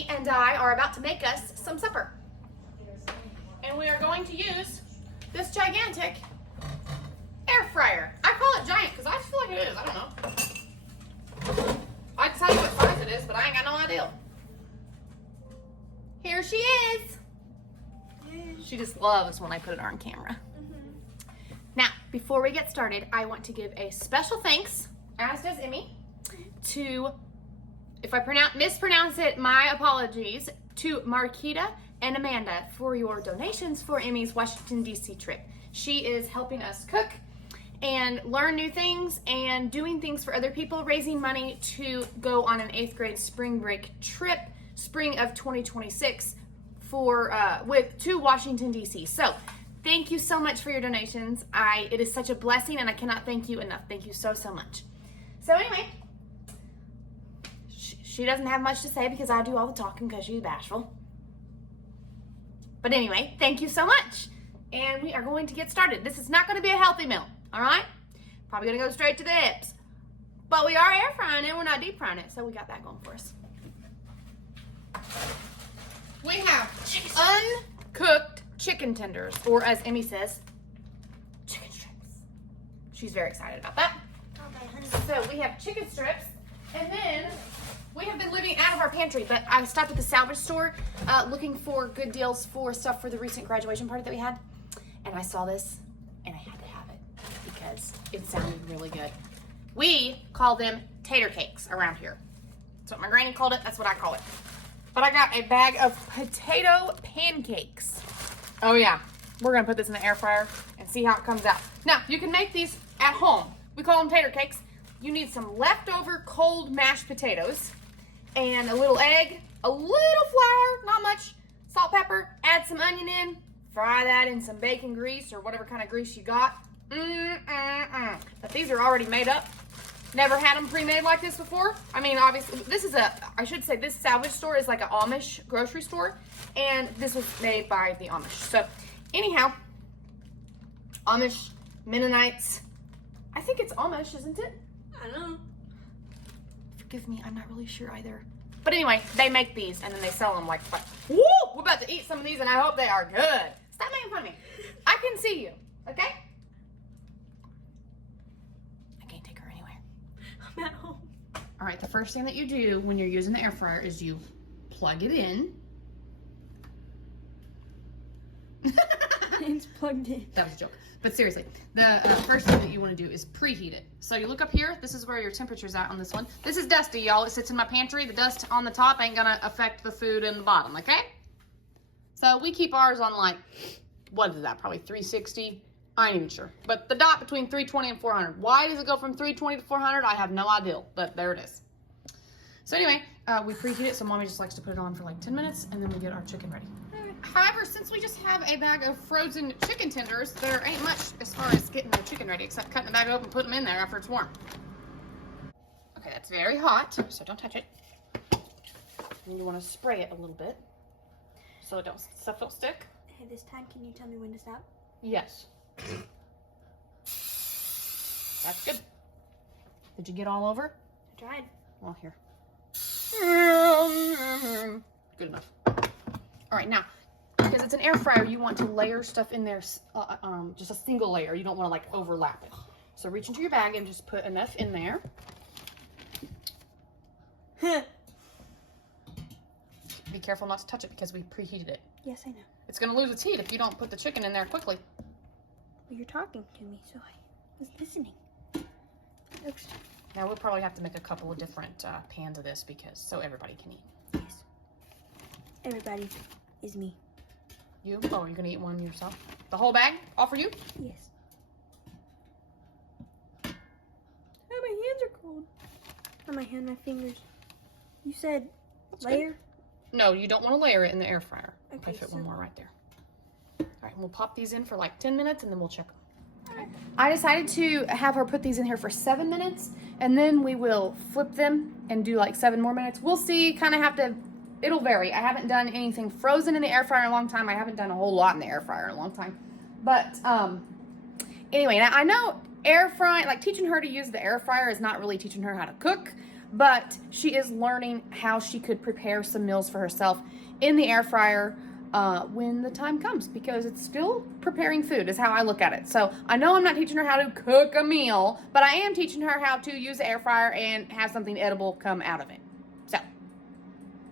Amy and I are about to make us some supper. And we are going to use this gigantic air fryer. I call it giant because I feel like it is. I don't know. I can tell you what size it is, but I ain't got no idea. Here she is. She just loves when I put it on camera. Now, before we get started, I want to give a special thanks, as does Emmy, to, if I mispronounce it, my apologies, to Marquita and Amanda for your donations for Emmy's Washington, D.C. trip. She is helping us cook and learn new things and doing things for other people, raising money to go on an 8th grade spring break trip, spring of 2026, to Washington, D.C. So, thank you so much for your donations. It is such a blessing, and I cannot thank you enough. Thank you so, so much. So anyway, she doesn't have much to say because I do all the talking because she's bashful. But anyway, thank you so much. And we are going to get started. This is not going to be a healthy meal, all right? Probably going to go straight to the hips. But we are air frying it. We're not deep frying it. So we got that going for us. We have uncooked chicken tenders, or as Emmy says, chicken strips. She's very excited about that. So we have chicken strips, and then we have been living out of our pantry, but I stopped at the salvage store looking for good deals for stuff for the recent graduation party that we had, and I saw this, and I had to have it because it sounded really good. We call them tater cakes around here. That's what my granny called it. That's what I call it. But I got a bag of potato pancakes. Oh yeah, we're gonna put this in the air fryer and see how it comes out. Now, you can make these at home. We call them tater cakes. You need some leftover cold mashed potatoes and a little egg, a little flour, not much, salt, pepper, add some onion in, fry that in some bacon grease or whatever kind of grease you got. But these are already made up. Never had them pre-made like this before. I mean, obviously, this salvage store is like an Amish grocery store, and this was made by the Amish. So, anyhow, Amish, Mennonites, I think it's Amish, isn't it? I don't know. Forgive me, I'm not really sure either. But anyway, they make these, and then they sell them like, woo! We're about to eat some of these, and I hope they are good. Stop making fun of me. I can see you, okay? I'm at home. All right, the first thing that you do when you're using the air fryer is you plug it in. It's plugged in. That was a joke. But seriously, the first thing that you want to do is preheat it. So you look up here. This is where your temperature's at on this one. This is dusty, y'all. It sits in my pantry. The dust on the top ain't gonna affect the food in the bottom, okay? So we keep ours on like, what is that? Probably 360. I ain't even sure. But the dot between 320 and 400. Why does it go from 320 to 400? I have no idea, but there it is. So anyway, we preheat it, so Mommy just likes to put it on for like 10 minutes, and then we get our chicken ready. However, since we just have a bag of frozen chicken tenders, there ain't much as far as getting the chicken ready, except cutting the bag open and putting them in there after it's warm. Okay, that's very hot, so don't touch it. And you want to spray it a little bit, so stuff don't stick. Hey, this time, can you tell me when to stop? Yes. That's good. Did you get all over? I tried. Well, here. Good enough. All right, now, because it's an air fryer, you want to layer stuff in there, just a single layer. You don't want to, like, overlap it. So reach into your bag and just put enough in there. Be careful not to touch it because we preheated it. Yes, I know. It's going to lose its heat if you don't put the chicken in there quickly. Well, you're talking to me, so I was listening. Oops. Now we'll probably have to make a couple of different pans of this so everybody can eat. Yes. Everybody is me. You? Oh, are you going to eat one yourself? The whole bag? All for you? Yes. Oh, my hands are cold. Not my hand, my fingers. You said That's layer? Good. No, you don't want to layer it in the air fryer. Okay, I fit so one more right there. All right, we'll pop these in for like 10 minutes and then we'll check them. Okay. I decided to have her put these in here for 7 minutes and then we will flip them and do like 7 more minutes. We'll see, it'll vary. I haven't done anything frozen in the air fryer in a long time. I haven't done a whole lot in the air fryer in a long time. But anyway, now I know air frying, like teaching her to use the air fryer is not really teaching her how to cook. but she is learning how she could prepare some meals for herself in the air fryer when the time comes, because it's still preparing food is how I look at it. So I know I'm not teaching her how to cook a meal, but I am teaching her how to use the air fryer and have something edible come out of it. So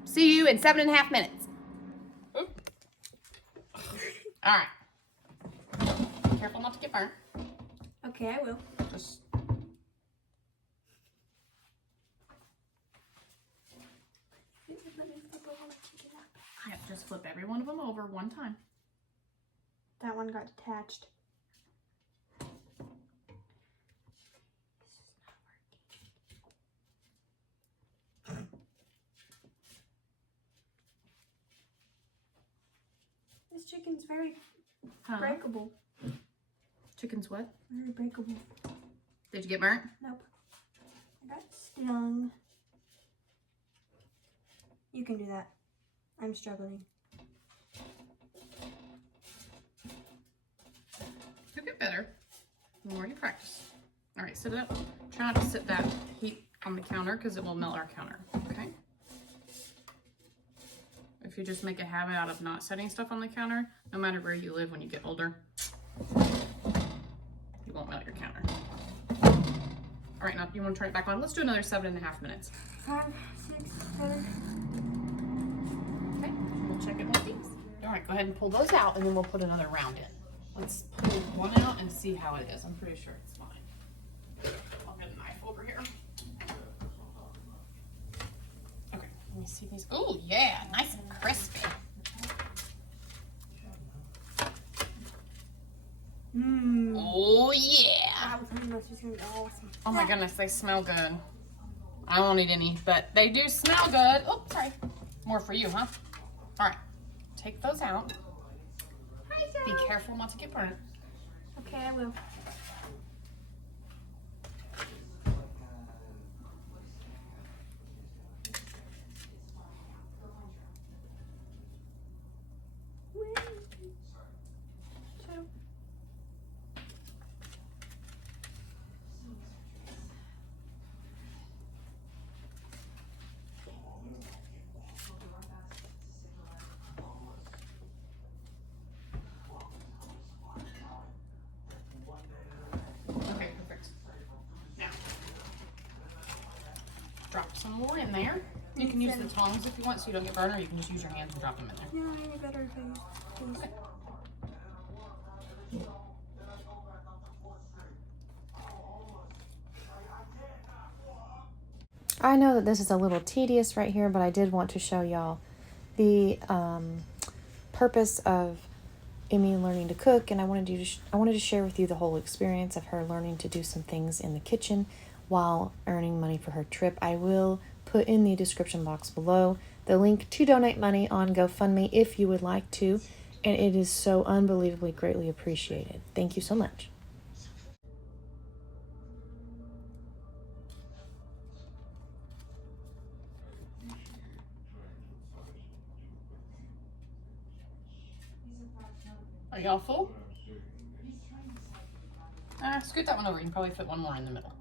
see you in 7.5 minutes. All right. Careful not to get burnt. Okay, I will. Just just flip every one of them over one time. That one got detached. This chicken's very breakable. Chicken's what? Very breakable. Did you get burnt? Nope. I got stung. You can do that. I'm struggling. You'll get better the more you practice. All right, sit up. Try not to sit that heat on the counter because it will melt our counter, okay? If you just make a habit out of not setting stuff on the counter, no matter where you live when you get older, you won't melt your counter. All right, now you want to turn it back on. Let's do another 7.5 minutes. 5, 6, 7. Okay, we'll check it with these. All right, go ahead and pull those out, and then we'll put another round in. Let's pull one out and see how it is. I'm pretty sure it's fine. I'll get a knife over here. Okay, let me see these. Oh, yeah, nice and crispy. Mmm. Oh, yeah. That was gonna be awesome. Oh, my goodness, they smell good. I won't eat any, but they do smell good. Oh, sorry. More for you, huh? All right, take those out. Be careful not to get burnt. Okay, I will. Okay, perfect. Now, drop some more in there. You can use the tongs if you want so you don't get burned, or you can just use your hands and drop them in there. No, it'd be better if I use these. I know that this is a little tedious right here, but I did want to show y'all the purpose of Emmy learning to cook, and I wanted to share with you the whole experience of her learning to do some things in the kitchen while earning money for her trip. I will put in the description box below the link to donate money on GoFundMe if you would like to, and it is so unbelievably greatly appreciated. Thank you so much. Are y'all full? Scoot that one over. You can probably fit one more in the middle.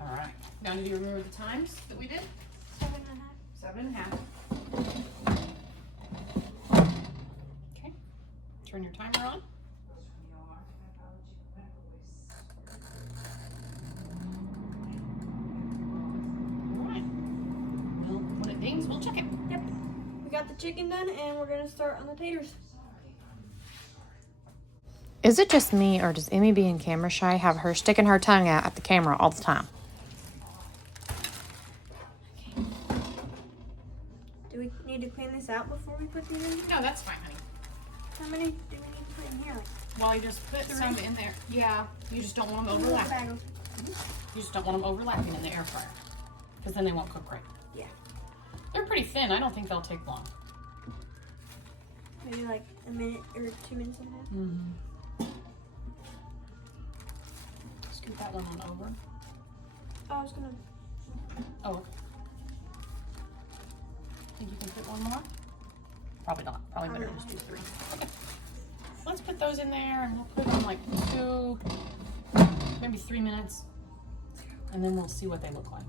All right. Now, did you remember the times that we did? 7.5. 7.5. Okay. Turn your timer on. When it dings, we'll check it. Yep. We got the chicken done, and we're gonna start on the taters. Is it just me, or does Emmy being camera shy have her sticking her tongue out at the camera all the time? Do we need to clean this out before we put these in? No, that's fine, honey. How many do we need to put in here? Well, you just put some in there. Yeah, you just don't want them overlapping. You just don't want them overlapping in the air fryer, because then they won't cook right. Yeah. They're pretty thin. I don't think they'll take long. Maybe like a minute or 2 minutes and a half. Mm-hmm. Scoot that one on over. Oh, I was gonna. Oh, okay. Think you can fit one more? Probably not. Probably better just do 3. Okay. let's put those in there and we'll put them like 2, maybe 3 minutes. And then we'll see what they look like.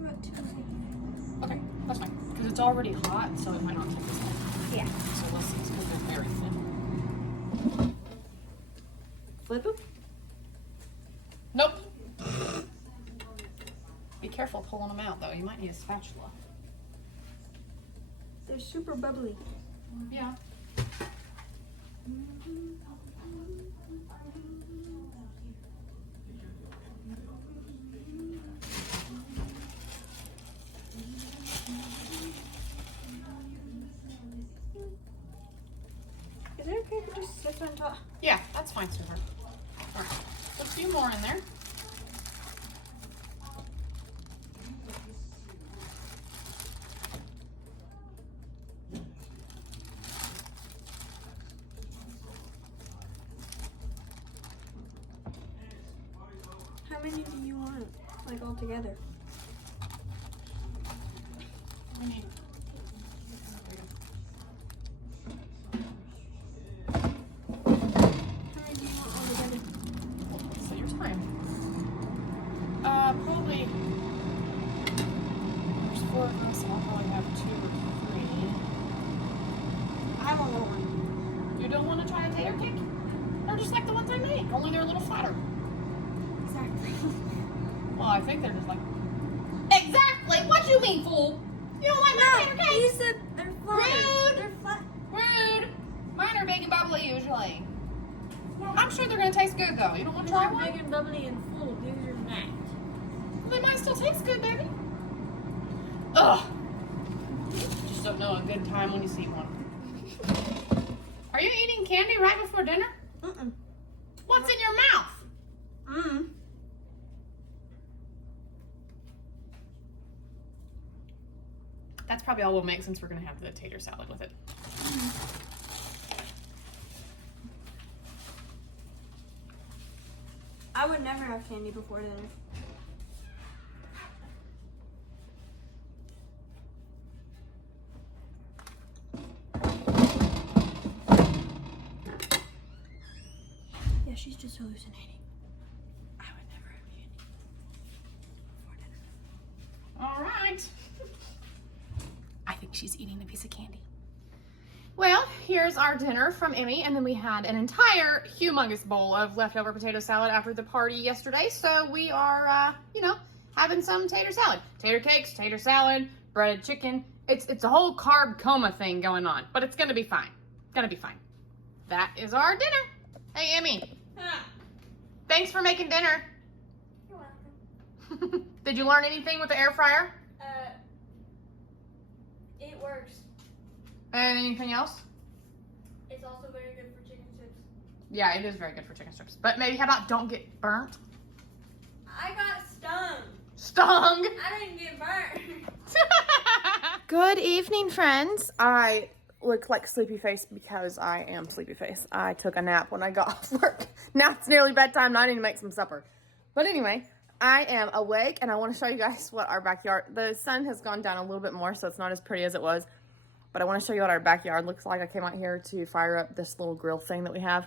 About 2 minutes. Okay, that's fine. Because it's already hot, so it might not take as long. Yeah. So let's see, because they're very thin. Flip them? Nope. Be careful pulling them out, though. You might need a spatula. They're super bubbly. Yeah. Is it okay if it just sits on top? Yeah, that's fine, sweetheart. All right, put a few more in there. How many do you want, like all together? We need. How many do you want all together? So your time. Probably. There's 4 of us, so I'll probably have 2 or 3. I want one. You don't want to try a tater cake? They're just like the ones I make, only they're a little flatter. Exactly. Well, I think they're just like. Exactly. What you mean, fool? You don't like my tater You cakes? said they're flat. Rude. They're flat. Rude. Mine are big and bubbly usually. I'm sure they're gonna taste good though. You don't want to try They're one? big and bubbly and full. These are not. Well, they might still taste good, baby. Ugh. Just don't know a good time when you see one. Are you eating candy right before dinner? Mm-mm. What's in your mouth? Mm. That's probably all we'll make since we're gonna have the tater salad with it. I would never have candy before dinner. Yeah, she's just hallucinating. I would never have candy before dinner. All right. I think she's eating a piece of candy. Well, here's our dinner from Emmy, and then we had an entire humongous bowl of leftover potato salad after the party yesterday. So we are, having some tater salad, tater cakes, tater salad, breaded chicken. It's a whole carb coma thing going on, but it's gonna be fine. Gonna be fine. That is our dinner. Hey, Emmy. Thanks for making dinner. You're welcome. Did you learn anything with the air fryer? It works. And anything else? It's also very good for chicken chips. Yeah, it is very good for chicken strips. But maybe how about don't get burnt? I got stung. Stung! I didn't get burned. Good evening, friends. I look like sleepy face because I am sleepy face. I took a nap when I got off work. Now it's nearly bedtime and I need to make some supper. But anyway, I am awake and I want to show you guys what our backyard, the sun has gone down a little bit more, so it's not as pretty as it was. But I want to show you what our backyard looks like. I came out here to fire up this little grill thing that we have.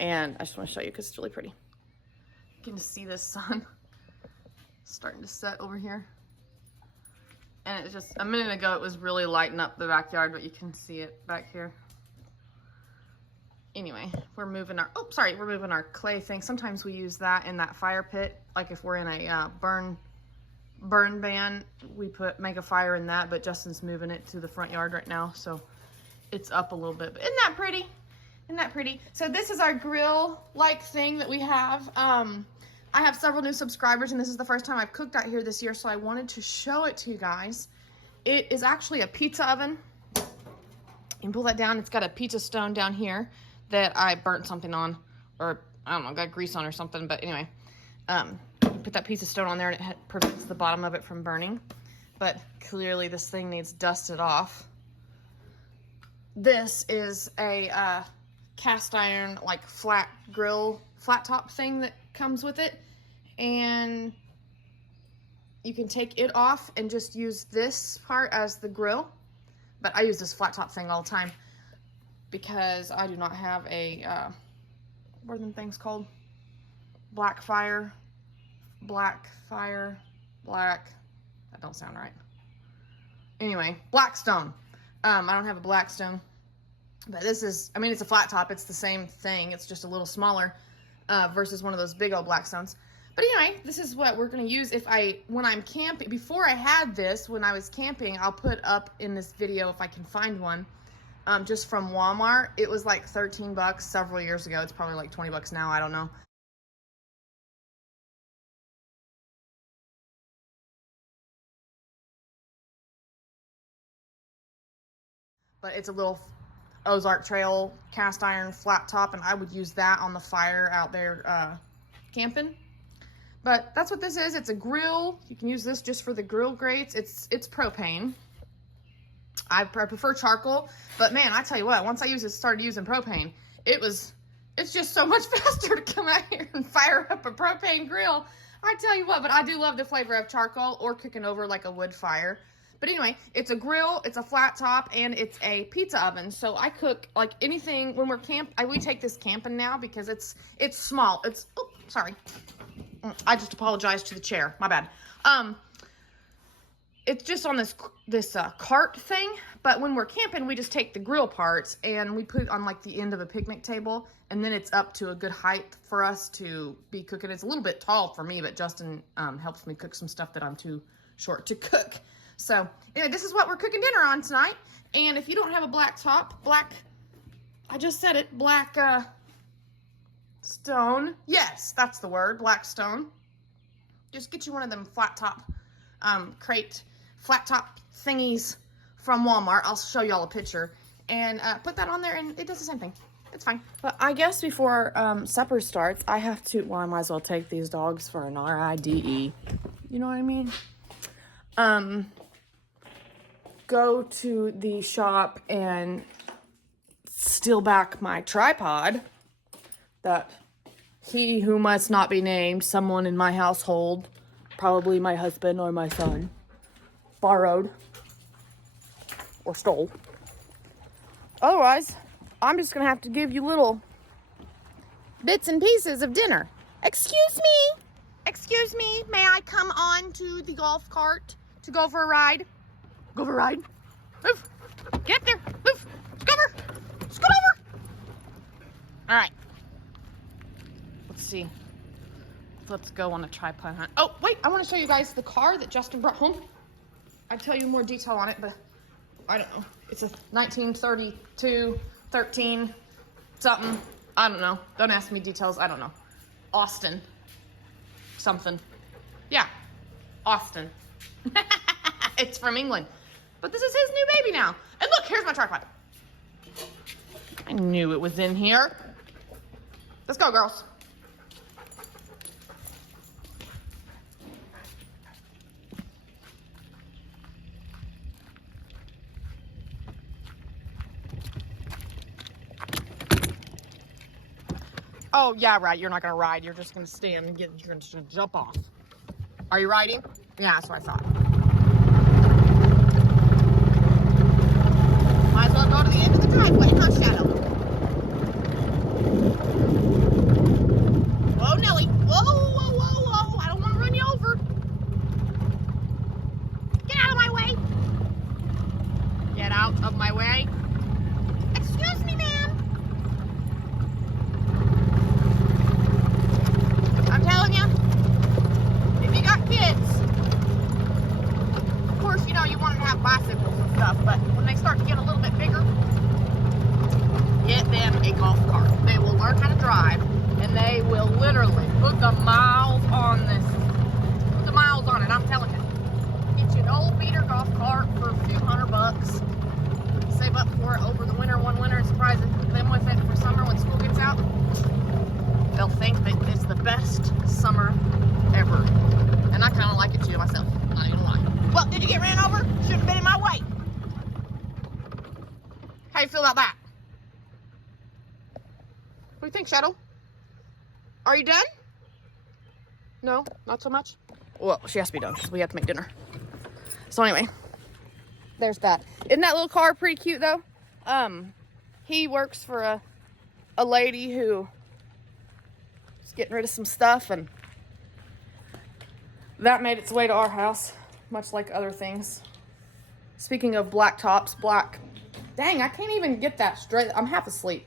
And I just want to show you because it's really pretty. You can just see the sun starting to set over here. And it's just, a minute ago it was really lighting up the backyard, but you can see it back here. Anyway, we're moving our, we're moving our clay thing. Sometimes we use that in that fire pit. Like if we're in a burn ban, we make a fire in that, but Justin's moving it to the front yard right now, so it's up a little bit. But isn't that pretty? Isn't that pretty? So this is our grill-like thing that we have. I have several new subscribers, and this is the first time I've cooked out here this year, so I wanted to show it to you guys. It is actually a pizza oven. You can pull that down. It's got a pizza stone down here that I burnt something on, or I don't know, got grease on or something, but anyway. You put that pizza stone on there and it prevents the bottom of it from burning. But clearly this thing needs dusted off. This is a cast iron, like flat top thing that comes with it. And you can take it off and just use this part as the grill. But I use this flat top thing all the time. because I do not have a, what are them things called? Black, that don't sound right. Anyway, Blackstone. I don't have a Blackstone, but this is, I mean, it's a flat top. It's the same thing. It's just a little smaller, versus one of those big old Blackstones. But anyway, this is what we're going to use when I'm camping. Before I had this, when I was camping, I'll put up in this video if I can find one, just from Walmart. It was like 13 bucks several years ago. It's probably like 20 bucks now. I don't know. But it's a little Ozark Trail cast iron flat top, and I would use that on the fire out there camping. But that's what this is. It's a grill. You can use this just for the grill grates. It's propane. I prefer charcoal, but man, I tell you what, once I started using propane, it's just so much faster to come out here and fire up a propane grill. I tell you what, but I do love the flavor of charcoal or cooking over like a wood fire. But anyway, it's a grill, it's a flat top, and it's a pizza oven. So I cook like anything when we're we take this camping now because it's small. Oh, sorry. I just apologized to the chair. My bad. It's just on this cart thing, but when we're camping, we just take the grill parts and we put it on like the end of a picnic table, and then it's up to a good height for us to be cooking. It's a little bit tall for me, but Justin helps me cook some stuff that I'm too short to cook. So anyway, this is what we're cooking dinner on tonight. And if you don't have a black top, I just said it, black stone. Yes, that's the word, black stone. Just get you one of them flat top thingies from Walmart. I'll show y'all a picture, and put that on there, and it does the same thing. It's fine. But I guess before supper starts, I have to, well, I might as well take these dogs for an RIDE. You know what I mean? Go to the shop and steal back my tripod that he who must not be named, someone in my household, probably my husband or my son, borrowed or stole. Otherwise, I'm just gonna have to give you little bits and pieces of dinner. Excuse me, may I come on to the golf cart to go for a ride? Go for a ride. Move. Get up there. Move. Scoot over. All right. Let's see. Let's go on a tripod hunt. Oh, wait. I want to show you guys the car that Justin brought home. I'd tell you more detail on it, but I don't know. It's a 1932, 13, something. I don't know. Don't ask me details. I don't know. Austin. Something. Yeah. Austin. It's from England. But this is his new baby now. And look, here's my tripod. I knew it was in here. Let's go, girls. Oh, yeah, right. You're not going to ride. You're just going to stand and you're going to jump off. Are you riding? Yeah, that's what I thought. Might as well go to the end of the driveway, huh, Shadow? Whoa, Nelly. Whoa. I don't want to run you over. Get out of my way. Get out of my way. Excuse me, ma'am. I'm telling you, if you got kids, of course, you know, you want them to have bicycles and stuff, but when they start to get a little bit bigger, get them a golf cart. They will learn how to drive, and they will literally put the miles on this. Put the miles on it, I'm telling you. Get you an old beater golf cart for a few $100. Save up for it over the winter, one winter, and surprise them with it for summer when school gets out. They'll think that it's the best summer ever. And I kind of like it too myself, not even lying. Well, did you get ran over? Shouldn't have been in my way. How you feel about that? What do you think, Shadow? Are you done? No, not so much? Well, she has to be done because we have to make dinner. So anyway, there's that. Isn't that little car pretty cute though? He works for a lady who is getting rid of some stuff, and that made its way to our house, much like other things. Speaking of black tops, dang, I can't even get that straight. I'm half asleep.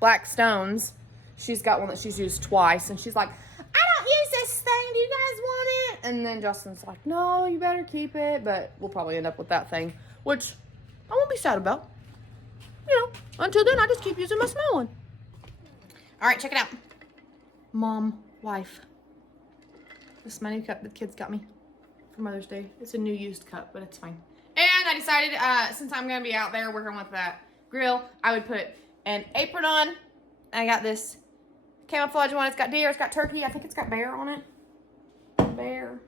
Black stones. She's got one that she's used twice, and she's like, I don't use this thing. Do you guys want it? And then Justin's like, no, you better keep it. But we'll probably end up with that thing, which I won't be sad about. You know, until then, I just keep using my small one. All right, check it out. Mom, wife. This is my new cup that the kids got me for Mother's Day. It's a new used cup, but it's fine. And I decided, since I'm going to be out there working with that grill, I would put an apron on. I got this camouflage one. It's got deer, it's got turkey. I think it's got bear on it. Bear.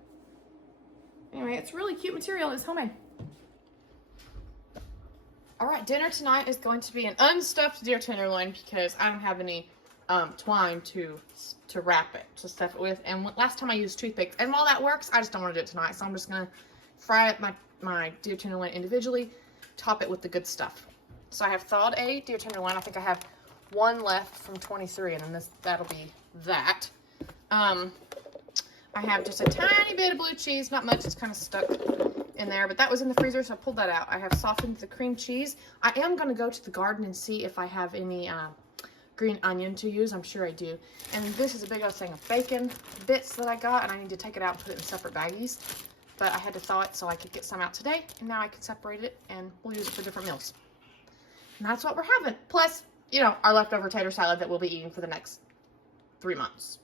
Anyway, it's really cute material. It's homemade. All right, dinner tonight is going to be an unstuffed deer tenderloin because I don't have any twine to wrap it, to stuff it with. And last time I used toothpicks. And while that works, I just don't want to do it tonight. So I'm just going to fry up my deer tenderloin individually, top it with the good stuff. So I have thawed a deer tenderloin. I think I have one left from 23, and then that'll be that. I have just a tiny bit of blue cheese, not much, it's kind of stuck in there, but that was in the freezer, so I pulled that out. I have softened the cream cheese. I am going to go to the garden and see if I have any green onion to use. I'm sure I do. And this is a big old thing of bacon bits that I got, and I need to take it out and put it in separate baggies. But I had to thaw it so I could get some out today, and now I can separate it, and we'll use it for different meals. And that's what we're having. Plus, you know, our leftover tater salad that we'll be eating for the next 3 months.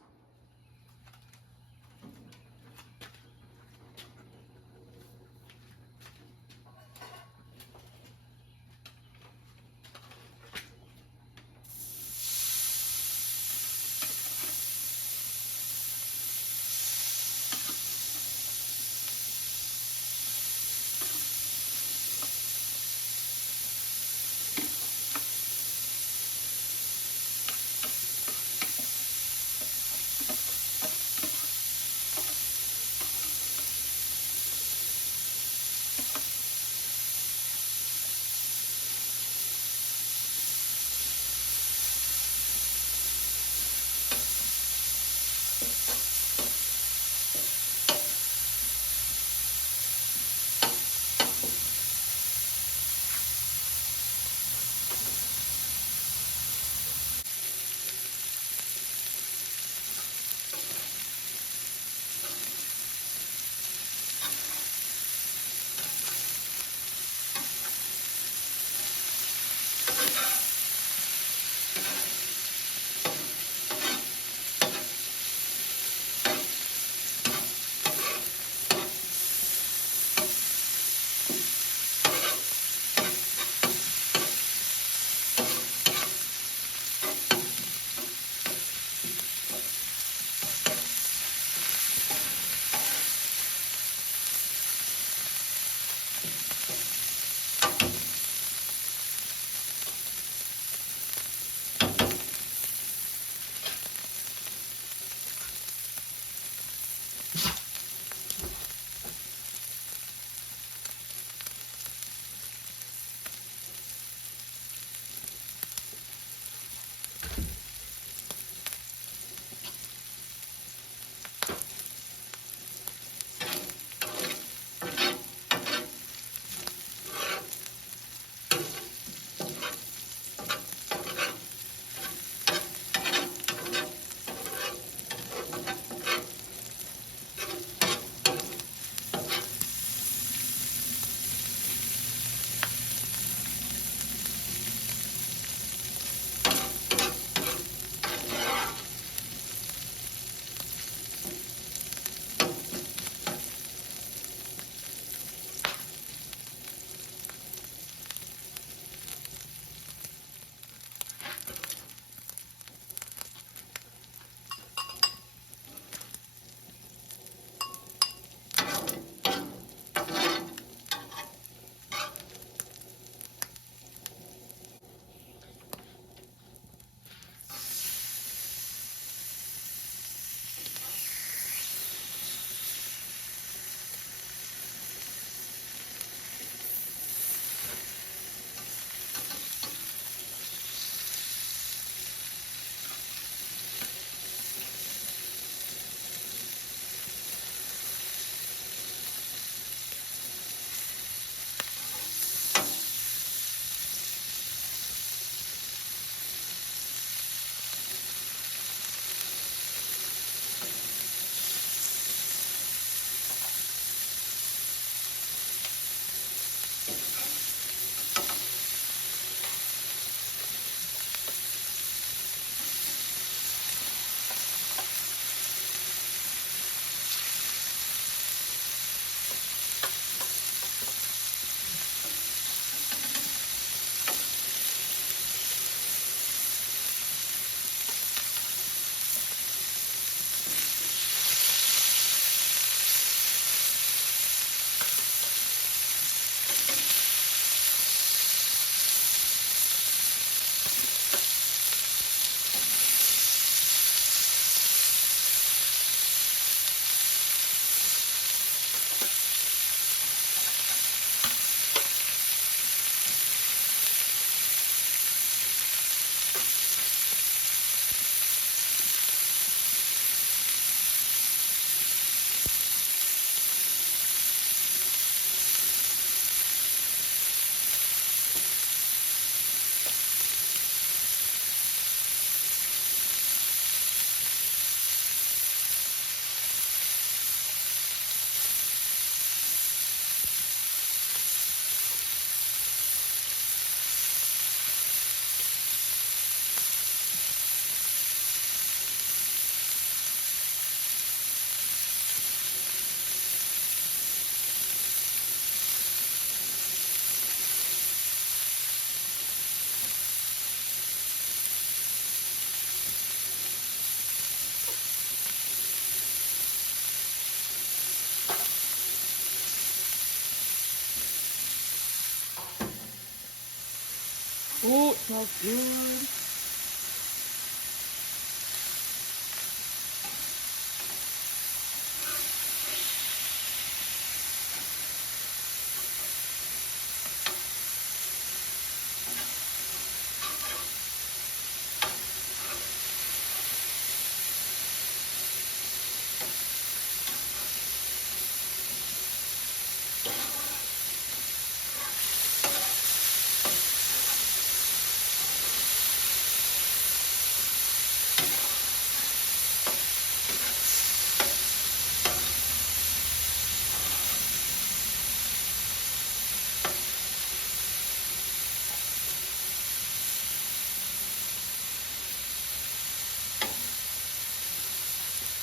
Oh, it smells good.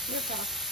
You're soft.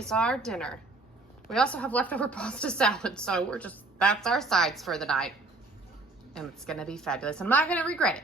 is our dinner. We also have leftover pasta salad, so that's our sides for the night. And it's gonna be fabulous. I'm not gonna regret it.